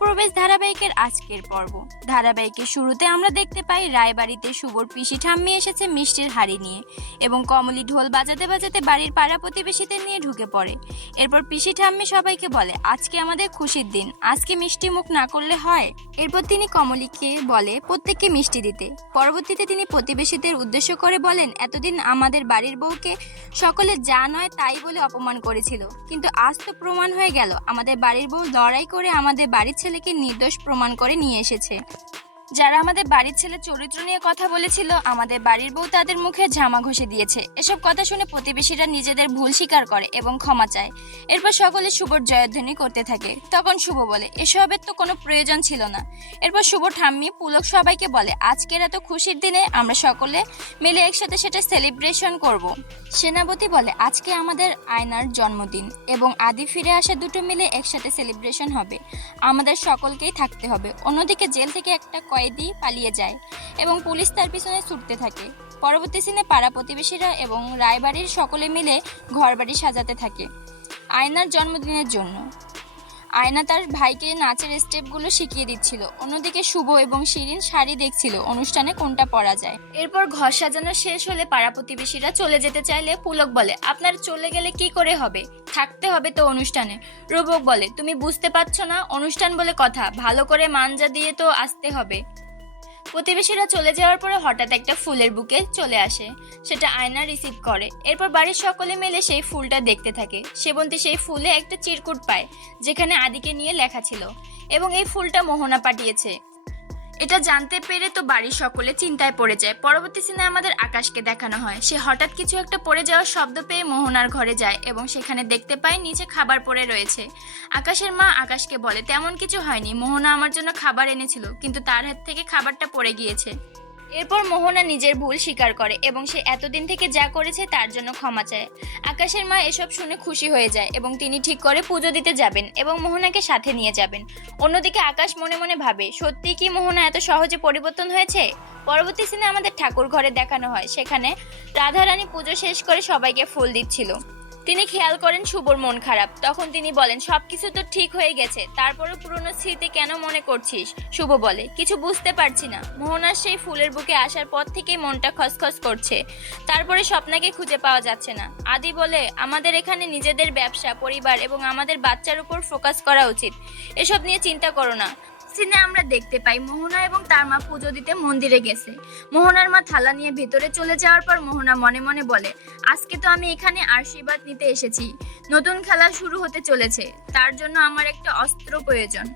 অনুপ্রবেশ ধারাবাহিকের আজকের পর্ব। ধারাবাহিকের শুরুতে আমরা দেখতে পাই রায়বাড়িতে শুভর পিসি ঠাম্মি এসেছে মিষ্টির হাড়ি নিয়ে এবং কমলি ঢোল বাজাতে বাজাতে বাড়ির পাড়া প্রতিবেশীদের নিয়ে ঢুকে পড়ে। এরপর পিসি ঠাম্মি সবাইকে বলে আজকে আমাদের খুশির দিন, আজকে মিষ্টি মুখ না করলে হয়। এরপর তিনি কমলিকে বলে প্রত্যেককে মিষ্টি দিতে। পরবর্তীতে তিনি প্রতিবেশীদের উদ্দেশ্য করে বলেন এতদিন আমাদের বাড়ির বউকে সকলে যা নয় তাই বলে অপমান করেছিল, কিন্তু আজ তো প্রমাণ হয়ে গেল আমাদের বাড়ির বউ লড়াই করে আমাদের বাড়ির ছেলেকে নির্দোষ প্রমাণ করে নিয়ে এসেছে। যারা আমাদের বাড়ির ছেলে চরিত্র নিয়ে কথা বলেছিল আমাদের বাড়ির বউ তাদের মুখে ঝামা ঘষে দিয়েছে। এসব কথা শুনে প্রতিবেশীরা নিজেদের ভুল স্বীকার করে এবং ক্ষমা চায়। এরপর সকলে শুভর জয়ধ্বনি করতে থাকে। তখন শুভ বলে এসবের তো কোনো প্রয়োজন ছিল না। এরপর শুভ ঠাম্মি পুলক সবাইকে বলে আজকের এত খুশির দিনে আমরা সকলে মিলে একসাথে সেটা সেলিব্রেশন করব। সেনাপতি বলে আজকে আমাদের আয়নার জন্মদিন এবং আদি ফিরে আসা দুটো মিলে একসাথে সেলিব্রেশন হবে, আমাদের সকলকেই থাকতে হবে। অন্যদিকে জেল থেকে একটা কয়েদি পালিয়ে যায় এবং পুলিশ তার পিছনে ছুটতে থাকে। পরবর্তী সিনে পাড়া প্রতিবেশীরা এবং রায়বাড়ির সকলে মিলে ঘরবাড়ি সাজাতে থাকে আয়নার জন্মদিনের জন্য। আয়না তার ভাইকে নাচের স্টেপগুলো শিখিয়ে দিচ্ছিল, অন্যদিকে শুভ এবং শিরিন শাড়ি দেখছিল অনুষ্ঠানে কোনটা পরা যায়। এরপর ঘর সাজানো শেষ হলে পাড়া প্রতিবেশীরা চলে যেতে চাইলে পুলক বলে আপনারা চলে গেলে কি করে হবে, থাকতে হবে তো অনুষ্ঠানে। রূপক বলে তুমি বুঝতে পারছো না, অনুষ্ঠান বলে কথা, ভালো করে মানজা দিয়ে তো আসতে হবে। প্রতিবেশীরা চলে যাওয়ার পরে হঠাৎ একটা ফুলের বুকে চলে আসে, সেটা আয়না রিসিভ করে। এরপর বাড়ির সকলে মিলে সেই ফুলটা দেখতে থাকে। সেবন্তী সেই ফুলে একটা চিরকুট পায় যেখানে আদিকে নিয়ে লেখা ছিল এবং এই ফুলটা মোহনা পাঠিয়েছে। এটা জানতে পেরে তো বাড়ির সকলে চিন্তায় পড়ে যায়। পরবর্তী সিনে আমাদের আকাশকে দেখানো হয়, সে হঠাৎ কিছু একটা পড়ে যাওয়ার শব্দ পেয়ে মোহনার ঘরে যায় এবং সেখানে দেখতে পায় নিচে খাবার পড়ে রয়েছে। আকাশের মা আকাশকে বলে তেমন কিছু হয়নি, মোহনা আমার জন্য খাবার এনেছিল কিন্তু তার হাত থেকে খাবারটা পড়ে গিয়েছে। এরপর মোহনা নিজের ভুল স্বীকার করে এবং সে এতদিন থেকে যা করেছে তার জন্য ক্ষমা চায়। আকাশের মা এসব শুনে খুশি হয়ে যায় এবং তিনি ঠিক করে পুজো দিতে যাবেন এবং মোহনাকে সাথে নিয়ে যাবেন। অন্যদিকে আকাশ মনে মনে ভাবে সত্যি কি মোহনা এত সহজে পরিবর্তন হয়েছে। পরবর্তী সিনে আমাদের ঠাকুর ঘরে দেখানো হয়, সেখানে রাধারানী পুজো শেষ করে সবাইকে ফুল দিচ্ছিল। তিনি খেয়াল করেন শুভর মন খারাপ। তখন তিনি বলেন সবকিছু তো ঠিক হয়ে গেছে, তারপরও পুরনো স্মৃতি কেন মনে করছিস। শুভ বলে কিছু বুঝতে পারছি না। মোহনার সেই ফুলের বুকে আসার পর থেকেই মনটা খসখস করছে, তারপরে স্বপ্নাকে খুঁজে পাওয়া যাচ্ছে না। আদি বলে আমাদের এখানে নিজেদের ব্যবসা, পরিবার এবং আমাদের বাচ্চার উপর ফোকাস করা উচিত, এসব নিয়ে চিন্তা করো না। সিনে আমরা দেখতে পাই মোহনা এবং তার মা পুজো দিতে মন্দিরে গেছে। মোহনার মা থালা নিয়ে ভেতরে চলে যাওয়ার পর মোহনা মনে মনে বলে আজকে তো আমি এখানে আশীর্বাদ নিতে এসেছি, নতুন খেলা শুরু হতে চলেছে, তার জন্য আমার একটা অস্ত্র প্রয়োজন।